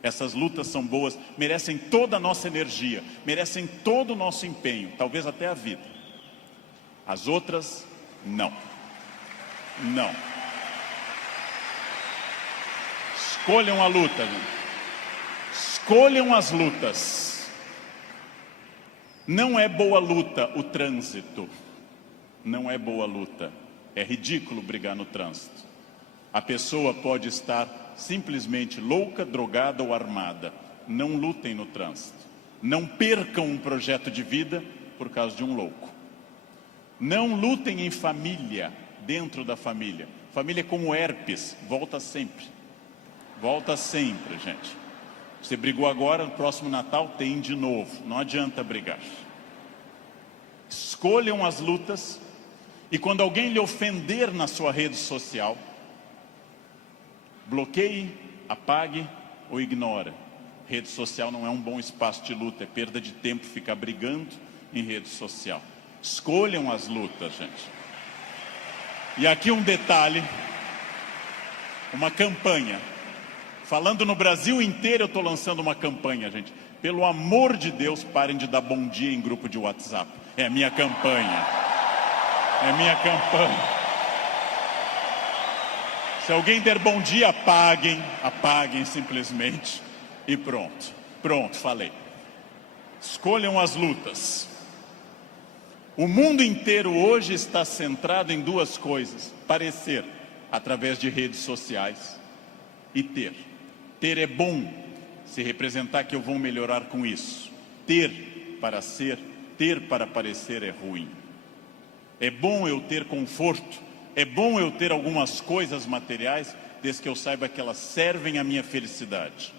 Essas lutas são boas, merecem toda a nossa energia, merecem todo o nosso empenho, talvez até a vida. As outras, não. Não. Escolham a luta, gente. Escolham as lutas. Não é boa luta o trânsito. Não é boa luta. É ridículo brigar no trânsito. A pessoa pode estar simplesmente louca, drogada ou armada. Não lutem no trânsito. Não percam um projeto de vida por causa de um louco. Não lutem em família, dentro da família. Família é como herpes, volta sempre. Volta sempre, gente. Você brigou agora, no próximo Natal tem de novo. Não adianta brigar. Escolham as lutas. E quando alguém lhe ofender na sua rede social, bloqueie, apague ou ignore. Rede social não é um bom espaço de luta, é perda de tempo ficar brigando em rede social. Escolham as lutas, gente. E aqui um detalhe, uma campanha. Falando no Brasil inteiro, eu estou lançando uma campanha, gente. Pelo amor de Deus, parem de dar bom dia em grupo de WhatsApp. É a minha campanha. É minha campanha. Se alguém der bom dia, apaguem simplesmente e pronto. Pronto, falei. Escolham as lutas. O mundo inteiro hoje está centrado em duas coisas: parecer, através de redes sociais, e ter. Ter é bom, se representar que eu vou melhorar com isso. Ter para ser, ter para parecer é ruim. É bom eu ter conforto, é bom eu ter algumas coisas materiais, desde que eu saiba que elas servem à minha felicidade,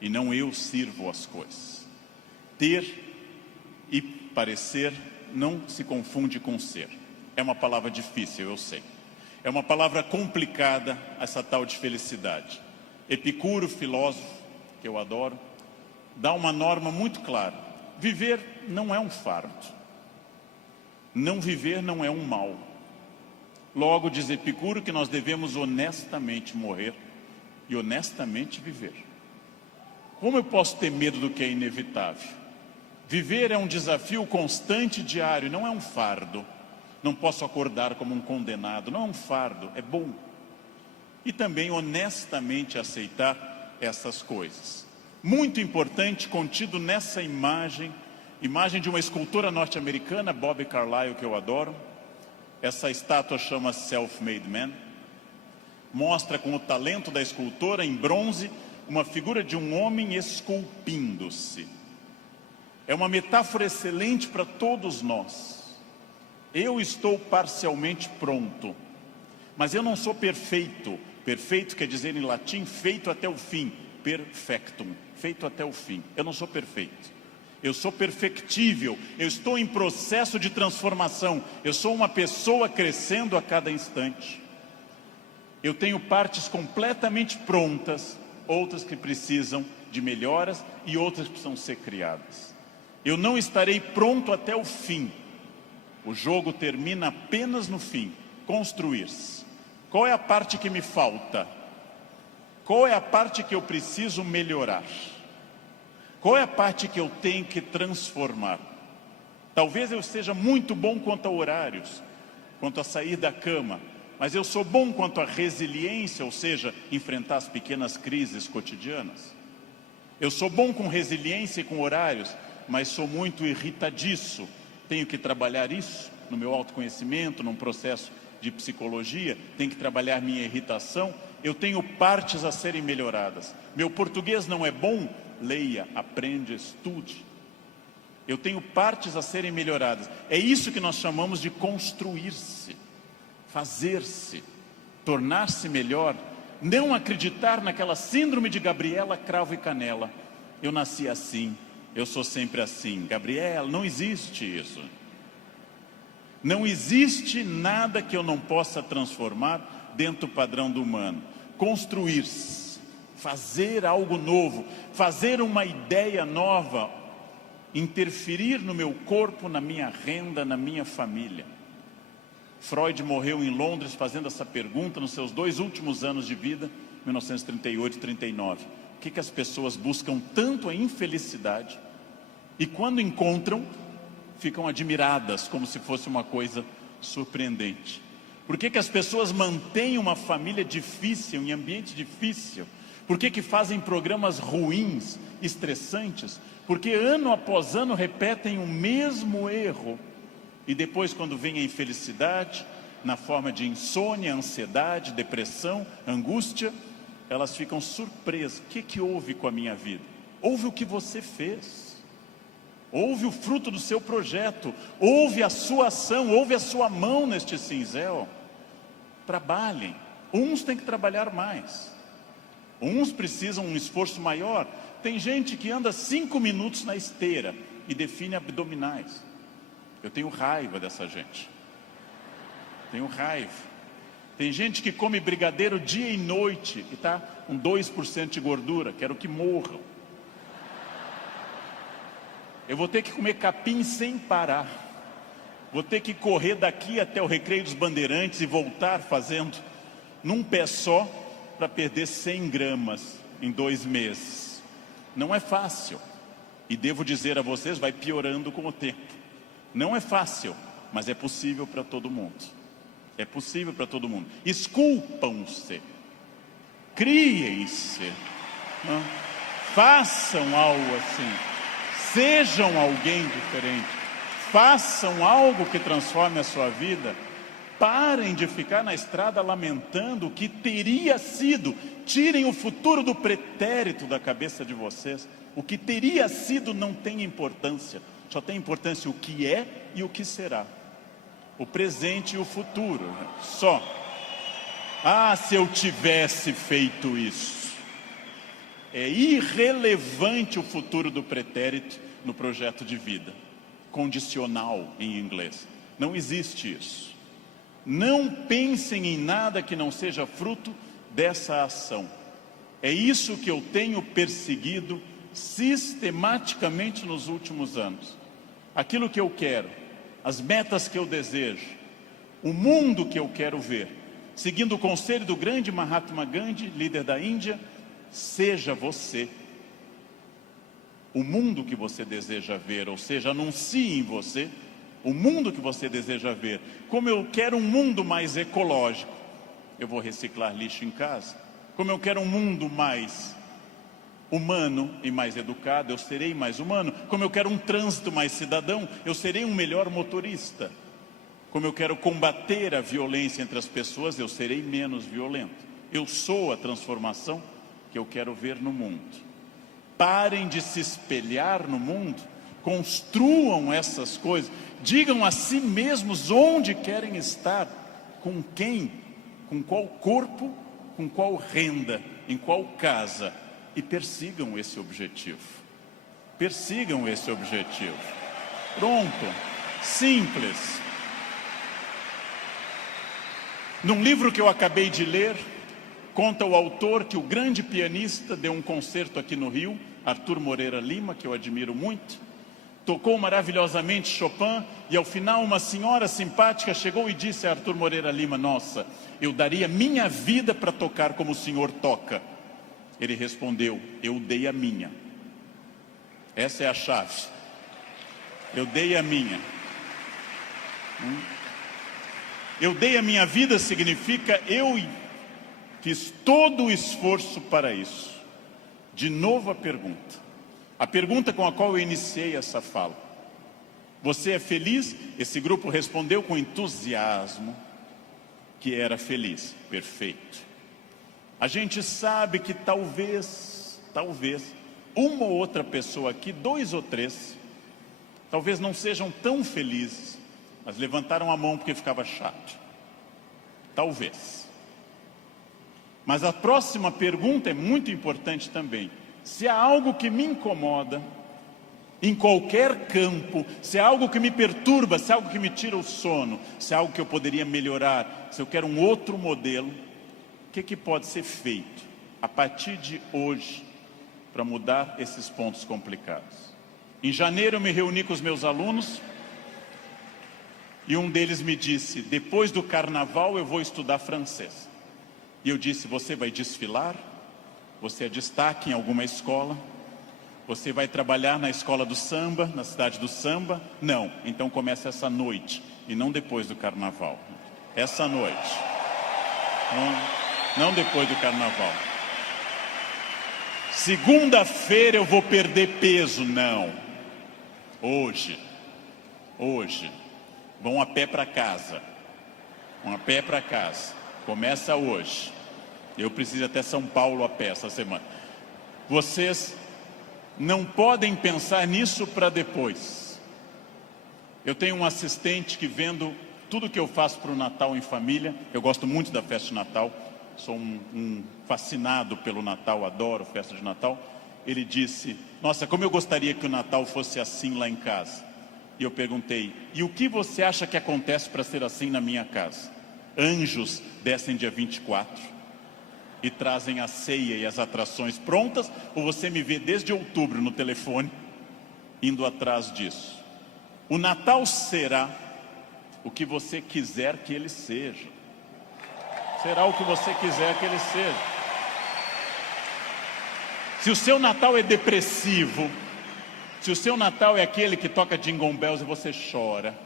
e não eu sirvo as coisas. Ter e parecer não se confunde com ser. É uma palavra difícil, eu sei. É uma palavra complicada, essa tal de felicidade. Epicuro, filósofo, que eu adoro, dá uma norma muito clara. Viver não é um fardo. Não viver não é um mal. Logo, diz Epicuro que nós devemos honestamente morrer e honestamente viver. Como eu posso ter medo do que é inevitável? Viver é um desafio constante, diário, não é um fardo. Não posso acordar como um condenado, não é um fardo, é bom. E também honestamente aceitar essas coisas. Muito importante, contido nessa imagem de uma escultora norte-americana, Bobby Carlyle, que eu adoro. Essa estátua chama Self-Made Man. Mostra com o talento da escultora, em bronze, uma figura de um homem esculpindo-se. É uma metáfora excelente para todos nós. Eu estou parcialmente pronto, mas eu não sou perfeito. Perfeito quer dizer em latim, feito até o fim. Perfectum, feito até o fim. Eu não sou perfeito. Eu sou perfectível, eu estou em processo de transformação, eu sou uma pessoa crescendo a cada instante. Eu tenho partes completamente prontas, outras que precisam de melhoras e outras que precisam ser criadas. Eu não estarei pronto até o fim. O jogo termina apenas no fim, construir-se. Qual é a parte que me falta? Qual é a parte que eu preciso melhorar? Qual é a parte que eu tenho que transformar? Talvez eu seja muito bom quanto a horários, quanto a sair da cama, mas eu sou bom quanto a resiliência, ou seja, enfrentar as pequenas crises cotidianas. Eu sou bom com resiliência e com horários, mas sou muito irritadiço. Tenho que trabalhar isso no meu autoconhecimento, num processo de psicologia, tenho que trabalhar minha irritação. Eu tenho partes a serem melhoradas. Meu português não é bom? Leia, aprende, estude. Eu tenho partes a serem melhoradas. É isso que nós chamamos de construir-se, fazer-se, tornar-se melhor. Não acreditar naquela síndrome de Gabriela, cravo e canela. Eu nasci assim, eu sou sempre assim. Gabriela, não existe isso. Não existe nada que eu não possa transformar dentro do padrão do humano. Construir-se. Fazer algo novo, fazer uma ideia nova, interferir no meu corpo, na minha renda, na minha família. Freud morreu em Londres fazendo essa pergunta nos seus 2 últimos anos de vida, 1938 e 39. O que as pessoas buscam tanto a infelicidade e quando encontram, ficam admiradas como se fosse uma coisa surpreendente? Por que as pessoas mantêm uma família difícil, em ambiente difícil? Por que fazem programas ruins, estressantes? Porque ano após ano repetem o mesmo erro. E depois, quando vem a infelicidade, na forma de insônia, ansiedade, depressão, angústia, elas ficam surpresas. O que houve com a minha vida? Houve o que você fez. Houve o fruto do seu projeto. Houve a sua ação, houve a sua mão neste cinzel. Trabalhem. Uns têm que trabalhar mais. Uns precisam um esforço maior. Tem gente que anda 5 minutos na esteira e define abdominais. Eu tenho raiva dessa gente. Tenho raiva. Tem gente que come brigadeiro dia e noite e está com 2% de gordura. Quero que morram. Eu vou ter que comer capim sem parar. Vou ter que correr daqui até o Recreio dos Bandeirantes e voltar fazendo num pé só para perder 100 gramas em 2 meses. Não é fácil. E devo dizer a vocês, vai piorando com o tempo. Não é fácil, mas é possível para todo mundo. É possível para todo mundo. Esculpam-se. Criem-se. Façam algo assim. Sejam alguém diferente. Façam algo que transforme a sua vida. Parem de ficar na estrada lamentando o que teria sido. Tirem o futuro do pretérito da cabeça de vocês. O que teria sido não tem importância. Só tem importância o que é e o que será. O presente e o futuro. Só. Ah, se eu tivesse feito isso. É irrelevante o futuro do pretérito no projeto de vida. Condicional em inglês. Não existe isso. Não pensem em nada que não seja fruto dessa ação. É isso que eu tenho perseguido sistematicamente nos últimos anos. Aquilo que eu quero, as metas que eu desejo, o mundo que eu quero ver, seguindo o conselho do grande Mahatma Gandhi, líder da Índia, seja você o mundo que você deseja ver, ou seja, anuncie em você o mundo que você deseja ver. Como eu quero um mundo mais ecológico, eu vou reciclar lixo em casa. Como eu quero um mundo mais humano e mais educado, eu serei mais humano. Como eu quero um trânsito mais cidadão, eu serei um melhor motorista. Como eu quero combater a violência entre as pessoas, eu serei menos violento. Eu sou a transformação que eu quero ver no mundo. Parem de se espelhar no mundo, construam essas coisas, digam a si mesmos onde querem estar, com quem, com qual corpo, com qual renda, em qual casa, e persigam esse objetivo. Persigam esse objetivo. Pronto. Simples. Num livro que eu acabei de ler, conta o autor que o grande pianista deu um concerto aqui no Rio, Arthur Moreira Lima, que eu admiro muito, tocou maravilhosamente Chopin, e ao final uma senhora simpática chegou e disse a Arthur Moreira Lima: nossa, eu daria minha vida para tocar como o senhor toca. Ele respondeu: eu dei a minha. Essa é a chave. Eu dei a minha. Eu dei a minha vida significa eu fiz todo o esforço para isso. De novo a pergunta com a qual eu iniciei essa fala. Você é feliz? Esse grupo respondeu com entusiasmo que era feliz. Perfeito. A gente sabe que talvez, uma ou outra pessoa aqui, 2 ou 3, talvez não sejam tão felizes, mas levantaram a mão porque ficava chato. Talvez. Mas a próxima pergunta é muito importante também. Se há algo que me incomoda, em qualquer campo, se há algo que me perturba, se há algo que me tira o sono, se há algo que eu poderia melhorar, se eu quero um outro modelo, o que pode ser feito a partir de hoje para mudar esses pontos complicados? Em janeiro eu me reuni com os meus alunos E um deles me disse: depois do carnaval eu vou estudar francês. E eu disse: você vai desfilar? Você é destaque em alguma escola? Você vai trabalhar na escola do samba, na cidade do samba? Não, então começa essa noite, e não depois do carnaval. Essa noite. Não depois do carnaval. Segunda-feira eu vou perder peso. Não. Hoje. Vão a pé para casa. Começa hoje. Eu preciso ir até São Paulo a pé essa semana. Vocês não podem pensar nisso para depois. Eu tenho um assistente que, vendo tudo que eu faço para o Natal em família, eu gosto muito da festa de Natal, sou um fascinado pelo Natal, adoro festa de Natal. Ele disse: nossa, como eu gostaria que o Natal fosse assim lá em casa. E eu perguntei: e o que você acha que acontece para ser assim na minha casa? Anjos descem dia 24 e trazem a ceia e as atrações prontas, ou você me vê desde outubro no telefone indo atrás disso? O Natal será o que você quiser que ele seja. Será o que você quiser que ele seja. Se o seu Natal é depressivo, se o seu Natal é aquele que toca Jingle Bells e você chora,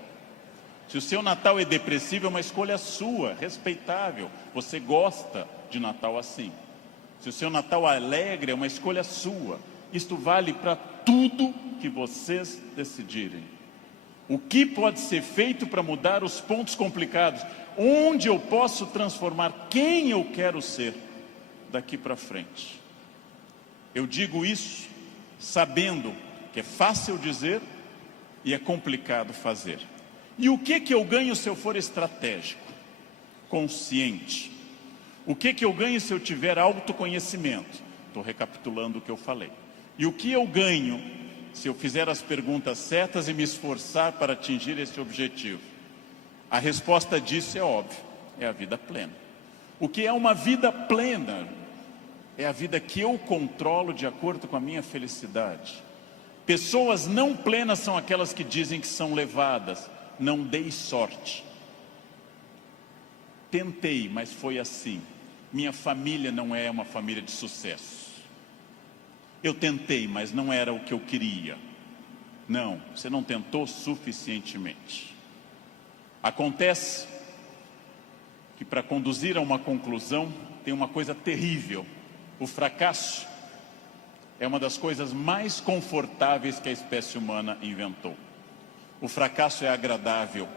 se o seu Natal é depressivo, é uma escolha sua, respeitável. Você gosta de Natal assim. Se o seu Natal é alegre, é uma escolha sua. Isto vale para tudo que vocês decidirem. O que pode ser feito para mudar os pontos complicados? Onde eu posso transformar quem eu quero ser daqui para frente? Eu digo isso sabendo que é fácil dizer e é complicado fazer. E o que eu ganho se eu for estratégico, consciente? O que eu ganho se eu tiver autoconhecimento? Estou recapitulando o que eu falei. E o que eu ganho se eu fizer as perguntas certas e me esforçar para atingir esse objetivo? A resposta disso é óbvia, é a vida plena. O que é uma vida plena? É a vida que eu controlo de acordo com a minha felicidade. Pessoas não plenas são aquelas que dizem que são levadas. Não dei sorte. Tentei, mas foi assim. Minha família não é uma família de sucesso. Eu tentei, mas não era o que eu queria. Não, você não tentou suficientemente. Acontece que para conduzir a uma conclusão tem uma coisa terrível. O fracasso é uma das coisas mais confortáveis que a espécie humana inventou. O fracasso é agradável,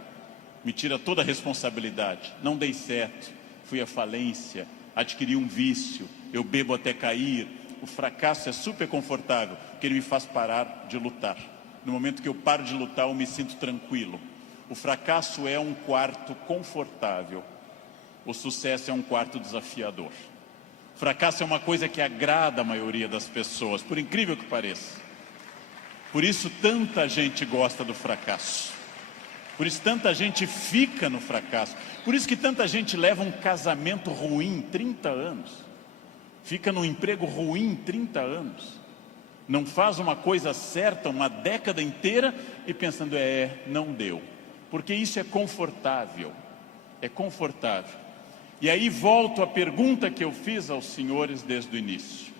me tira toda a responsabilidade. Não dei certo, fui à falência, adquiri um vício, eu bebo até cair. O fracasso é super confortável, porque ele me faz parar de lutar. No momento que eu paro de lutar, eu me sinto tranquilo. O fracasso é um quarto confortável. O sucesso é um quarto desafiador. O fracasso é uma coisa que agrada a maioria das pessoas, por incrível que pareça. Por isso tanta gente gosta do fracasso. Por isso tanta gente fica no fracasso. Por isso que tanta gente leva um casamento ruim 30 anos. Fica num emprego ruim 30 anos. Não faz uma coisa certa uma década inteira e pensando, não deu. Porque isso é confortável. É confortável. E aí volto à pergunta que eu fiz aos senhores desde o início.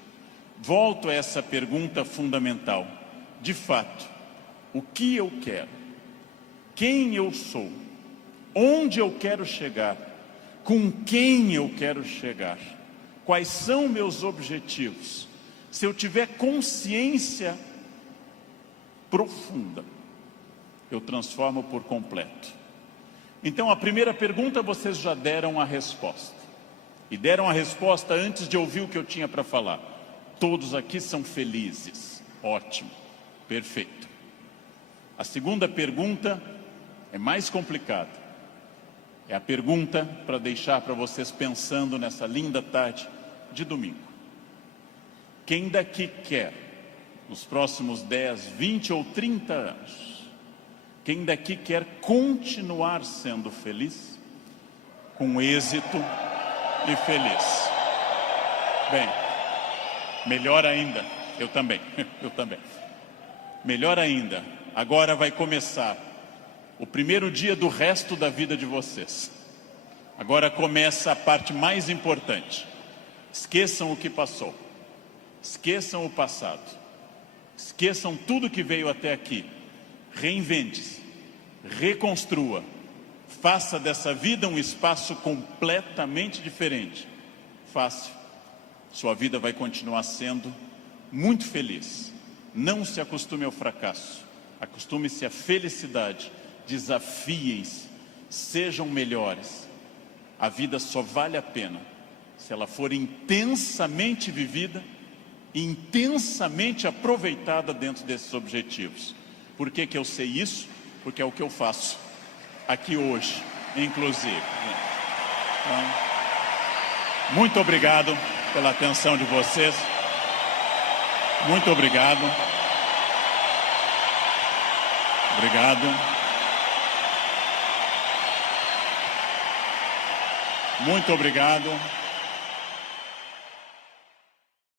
Volto a essa pergunta fundamental. De fato, o que eu quero? Quem eu sou? Onde eu quero chegar? Com quem eu quero chegar? Quais são meus objetivos? Se eu tiver consciência profunda, eu transformo por completo. Então, a primeira pergunta vocês já deram a resposta. E deram a resposta antes de ouvir o que eu tinha para falar. Todos aqui são felizes. Ótimo. Perfeito. A segunda pergunta é mais complicada. É a pergunta para deixar para vocês pensando nessa linda tarde de domingo. Quem daqui quer, nos próximos 10, 20 ou 30 anos, quem daqui quer continuar sendo feliz, com êxito e feliz? Bem, melhor ainda, eu também. Melhor ainda, agora vai começar o primeiro dia do resto da vida de vocês. Agora começa a parte mais importante. Esqueçam o que passou. Esqueçam o passado. Esqueçam tudo que veio até aqui. Reinvente-se. Reconstrua. Faça dessa vida um espaço completamente diferente. Fácil. Sua vida vai continuar sendo muito feliz. Não se acostume ao fracasso. Acostume-se à felicidade. Desafiem-se. Sejam melhores. A vida só vale a pena se ela for intensamente vivida, intensamente aproveitada dentro desses objetivos. Por que que eu sei isso? Porque é o que eu faço aqui hoje, inclusive. Então, muito obrigado pela atenção de vocês. Muito obrigado. Obrigado. Muito obrigado.